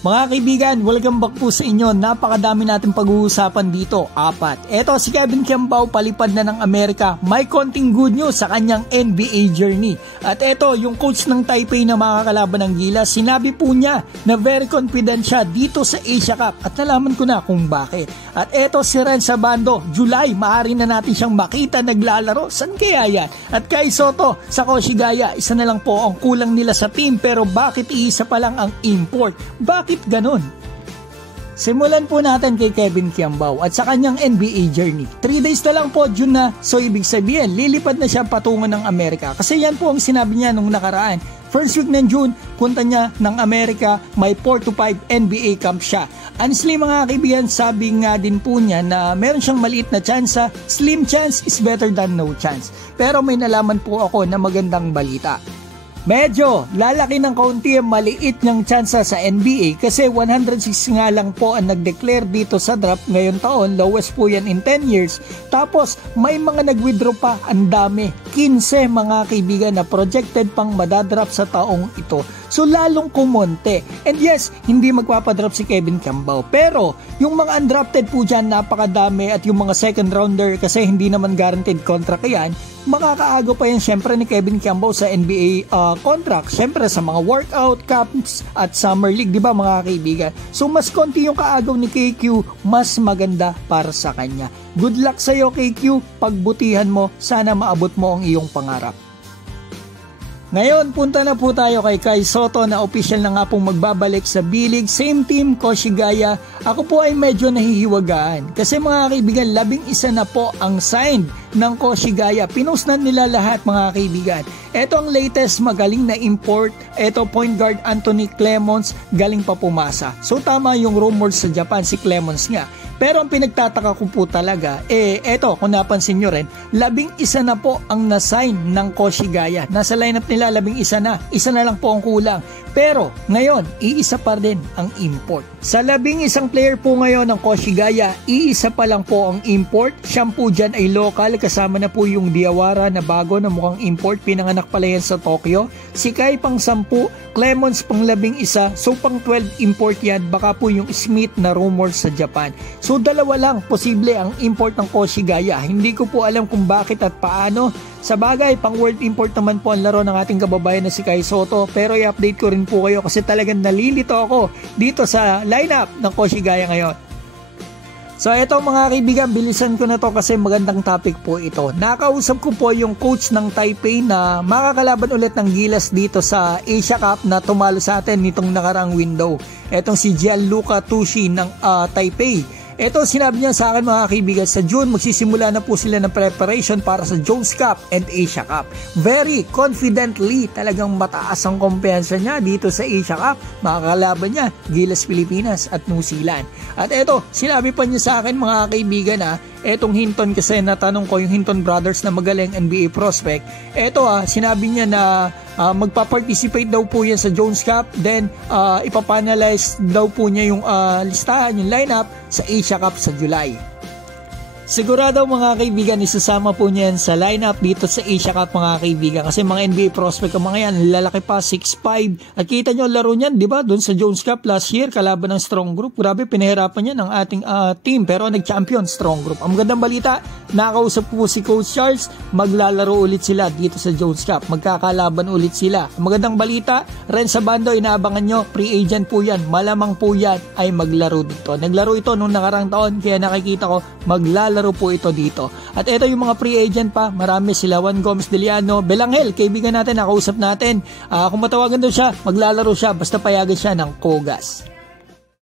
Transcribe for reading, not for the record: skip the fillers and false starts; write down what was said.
Mga kaibigan, welcome back po sa inyo. Napakadami natin pag-uusapan dito. 4. Eto si Kevin Kiambao palipad na ng Amerika. May konting good news sa kanyang NBA journey. At eto yung coach ng Taipei na makakalaban ng Gilas, sinabi po niya na very confident siya dito sa Asia Cup. At nalaman ko na kung bakit. At eto si Ren Sabando, July, maaari na natin siyang makita naglalaro. San kaya yan? At Kai Sotto sa Koshigaya, isa na lang po ang kulang nila sa team, pero bakit iisa pa lang ang import? Bakit ganon? Simulan po natin kay Kevin Kiambao at sa kanyang NBA journey. 3 days na lang po, June na, so ibig sabihin lilipad na siya patungo ng Amerika. Kasi yan po ang sinabi niya nung nakaraan. First week ng June, punta niya ng Amerika, may 4 to 5 NBA camp siya. Honestly mga kaibigan, sabi nga din po niya na meron siyang maliit na tsansa, slim chance is better than no chance. Pero may nalaman po ako na magandang balita. Medyo lalaki ng kaunti ang maliit niyang tsansa sa NBA kasi 106 nga lang po ang nag-declare dito sa draft ngayon taon, lowest po yan in 10 years. Tapos may mga nag-withdraw pa, ang dami, 15 mga kaibigan na projected pang madadraft sa taong ito. So lalong kumonte. And yes, hindi magpapadraft si Kevin Kiambao. Pero yung mga undrafted po dyan, napakadami, at yung mga second rounder kasi hindi naman guaranteed contract yan, makakaagaw pa yan syempre ni Kevin Kiambao sa NBA contract. Syempre sa mga workout camps at summer league, di ba mga kaibigan? So mas konti yung kaagaw ni KQ, mas maganda para sa kanya. Good luck sa iyo KQ, pagbutihan mo, sana maabot mo ang iyong pangarap. Ngayon, punta na po tayo kay Kai Sotto na official na nga pong magbabalik sa B-League. Same team, Koshigaya. Ako po ay medyo nahihiwagaan. Kasi mga kaibigan, 11 na po ang signed ng Koshigaya. Pinost na nila lahat mga kaibigan. Ito ang latest, magaling na import. Ito point guard Anthony Clemons, galing pa pumasa. So tama yung rumors sa Japan, si Clemons nga. Pero ang pinagtataka ko po talaga, eto kung napansin nyo rin, 11 na po ang na-sign ng Koshigaya. Nasa lineup nila 11 na, isa na lang po ang kulang. Pero ngayon, iisa pa rin ang import. Sa 11 player po ngayon ng Koshigaya, iisa pa lang po ang import. Siyam po dyan ay local, kasama na po yung Diawara na bago na mukhang import, pinanganak pala yan sa Tokyo. Si Kai pang 10, Clemons pang 11, so pang 12 import yan, baka po yung Smith na rumors sa Japan. So dalawa lang posible ang import ng Koshigaya. Hindi ko po alam kung bakit at paano. Sa bagay, pang world import naman po ang laro ng ating kababayan na si Kai Sotto, pero i-update ko rin po kayo kasi talagang nalilito ako dito sa lineup ng Koshigaya ngayon. So ito mga kaibigan, bilisan ko na to kasi magandang topic po ito. Nakausap ko po yung coach ng Taipei na makakalaban ulit ng Gilas dito sa Asia Cup na tumalo sa atin nitong nakarang window. Etong si Gianluca Tucci ng Taipei. Ito sinabi niya sa akin mga kaibigan, sa June magsisimula na po sila ng preparation para sa Jones Cup and Asia Cup. Very confidently, talagang mataas ang kumpiyansa niya dito sa Asia Cup. Makakalaban niya, Gilas Pilipinas at New Zealand. At ito, sinabi pa niya sa akin mga kaibigan etong Hinton kasi natanong ko yung Hinton brothers na magaling NBA prospect. Ito sinabi niya na magpa-participate daw po yan sa Jones Cup, then ipapanalize daw po niya yung listahan, yung lineup sa Asia Cup sa July. Sigurado mga kaibigan, isasama po niyan sa lineup dito sa Asia Cup mga kaibigan. Kasi mga NBA prospect ang mga yan, lalaki pa, 6'5". At kita nyo ang laro niyan, di ba? Doon sa Jones Cup last year, kalaban ng strong group. Grabe, pinahirapan niya ng ating team. Pero nag-champion, strong group. Ang magandang balita, nakausap po si Coach Charles, maglalaro ulit sila dito sa Jones Cup. Magkakalaban ulit sila. Ang magandang balita, Ren Sabando, inaabangan nyo, free agent po yan. Malamang po yan ay maglaro dito. Naglaro ito nung nakarang taon, kaya nakikita ko, maglalaro po ito dito. At ito yung mga free agent pa, marami sila, Juan Gomez Deliano, Belangel, kaibigan natin, nakausap natin. Kung matawagan daw siya, maglalaro siya, basta payagan siya ng Kogas.